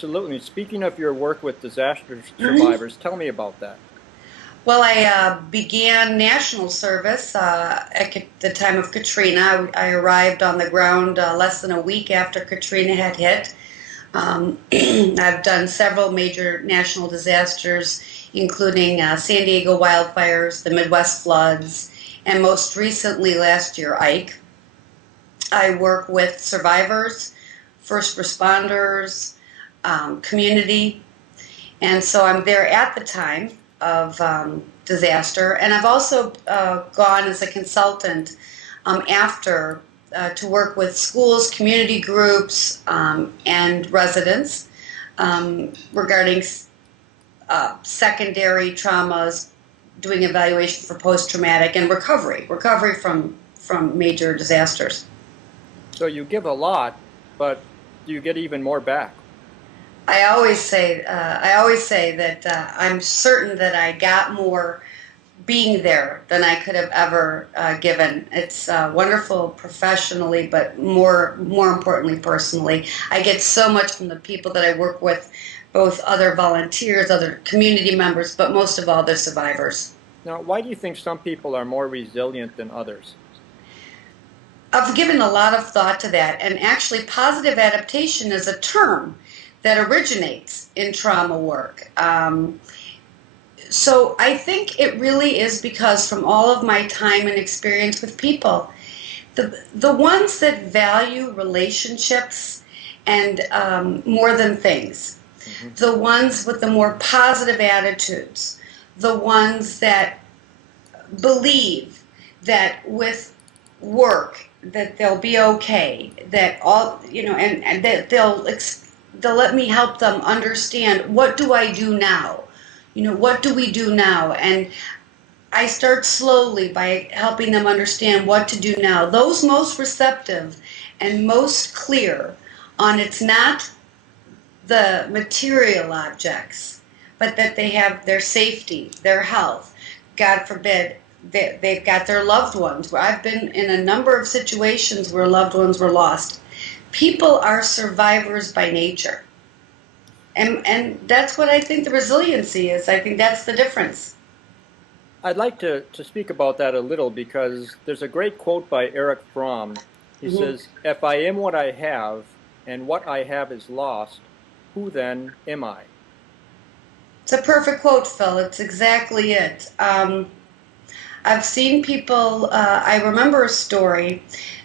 Absolutely. Speaking of your work with disaster survivors, tell me about that. Well, I began national service at the time of Katrina. I arrived on the ground less than a week after Katrina had hit. I've done several major national disasters, including San Diego wildfires, the Midwest floods, and most recently last year, Ike. I work with survivors, first responders, community, and so I'm there at the time of disaster. And I've also gone as a consultant after to work with schools, community groups, and residents regarding secondary traumas, doing evaluation for post-traumatic and recovery from major disasters. So you give a lot, but you get even more back. I always say that I'm certain that I got more being there than I could have ever given. It's wonderful professionally, but more importantly personally. I get so much from the people that I work with, both other volunteers, other community members, but most of all, the survivors. Now, why do you think some people are more resilient than others? I've given a lot of thought to that, and actually positive adaptation is a term that originates in trauma work. So I think it really is because from all of my time and experience with people, the ones that value relationships and more than things, the ones with the more positive attitudes, the ones that believe that with work that they'll be okay, that all, and that they'll let me help them understand, what do I do now? What do we do now? And I start slowly by helping them understand what to do now. Those most receptive and most clear on it's not the material objects, but that they have their safety, their health. God forbid, they've got their loved ones. I've been in a number of situations where loved ones were lost. People are survivors by nature. And that's what I think the resiliency is. I think that's the difference. I'd like to speak about that a little, because there's a great quote by Erich Fromm. He says, "If I am what I have, and what I have is lost, who then am I?" It's a perfect quote, Phil. It's exactly it. I've seen people, I remember a story.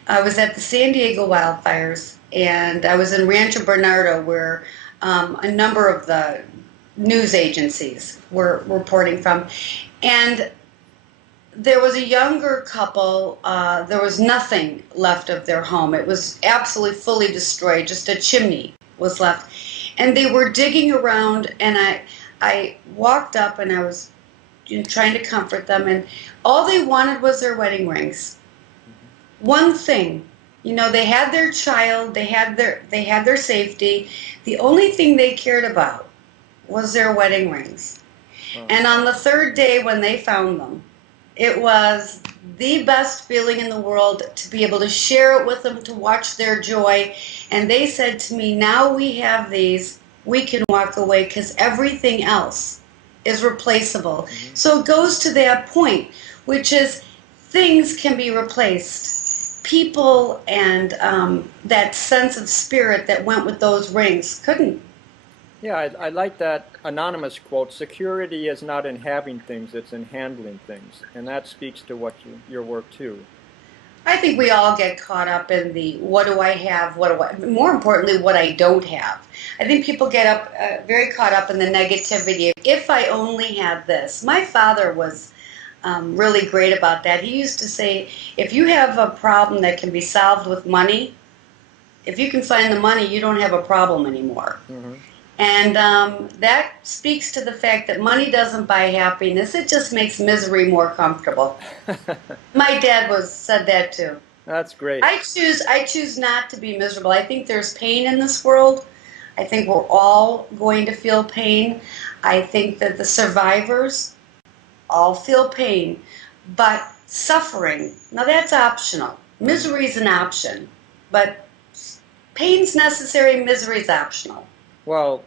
I was at the San Diego wildfires, and I was in Rancho Bernardo, where a number of the news agencies were reporting from. And there was a younger couple, there was nothing left of their home. It was absolutely fully destroyed, just a chimney was left. And they were digging around, and I walked up and I was trying to comfort them, and all they wanted was their wedding rings. One thing. They had their child, they had their safety. The only thing they cared about was their wedding rings. Oh. And on the third day when they found them, it was the best feeling in the world to be able to share it with them, to watch their joy. And they said to me, now we have these, we can walk away, because everything else is replaceable. So it goes to that point, which is things can be replaced. People and that sense of spirit that went with those rings couldn't. Yeah, I like that anonymous quote, "Security is not in having things, it's in handling things." And that speaks to what your work too. I think we all get caught up in the what do I have, more importantly, what I don't have. I think people get very caught up in the negativity. If I only had this. My father was really great about that. He used to say, if you have a problem that can be solved with money, if you can find the money, you don't have a problem anymore. And that speaks to the fact that money doesn't buy happiness. It just makes misery more comfortable. My dad said that too. That's great. I choose not to be miserable. I think there's pain in this world. I think we're all going to feel pain. I think that the survivors all feel pain, but suffering, now that's optional. Misery is an option, but pain's necessary, misery is optional. Well,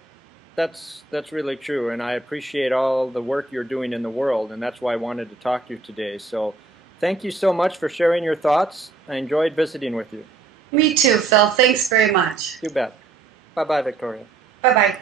that's really true, and I appreciate all the work you're doing in the world, and that's why I wanted to talk to you today. So thank you so much for sharing your thoughts. I enjoyed visiting with you. Me too, Phil. Thanks very much. You bet. Bye-bye, Victoria. Bye-bye.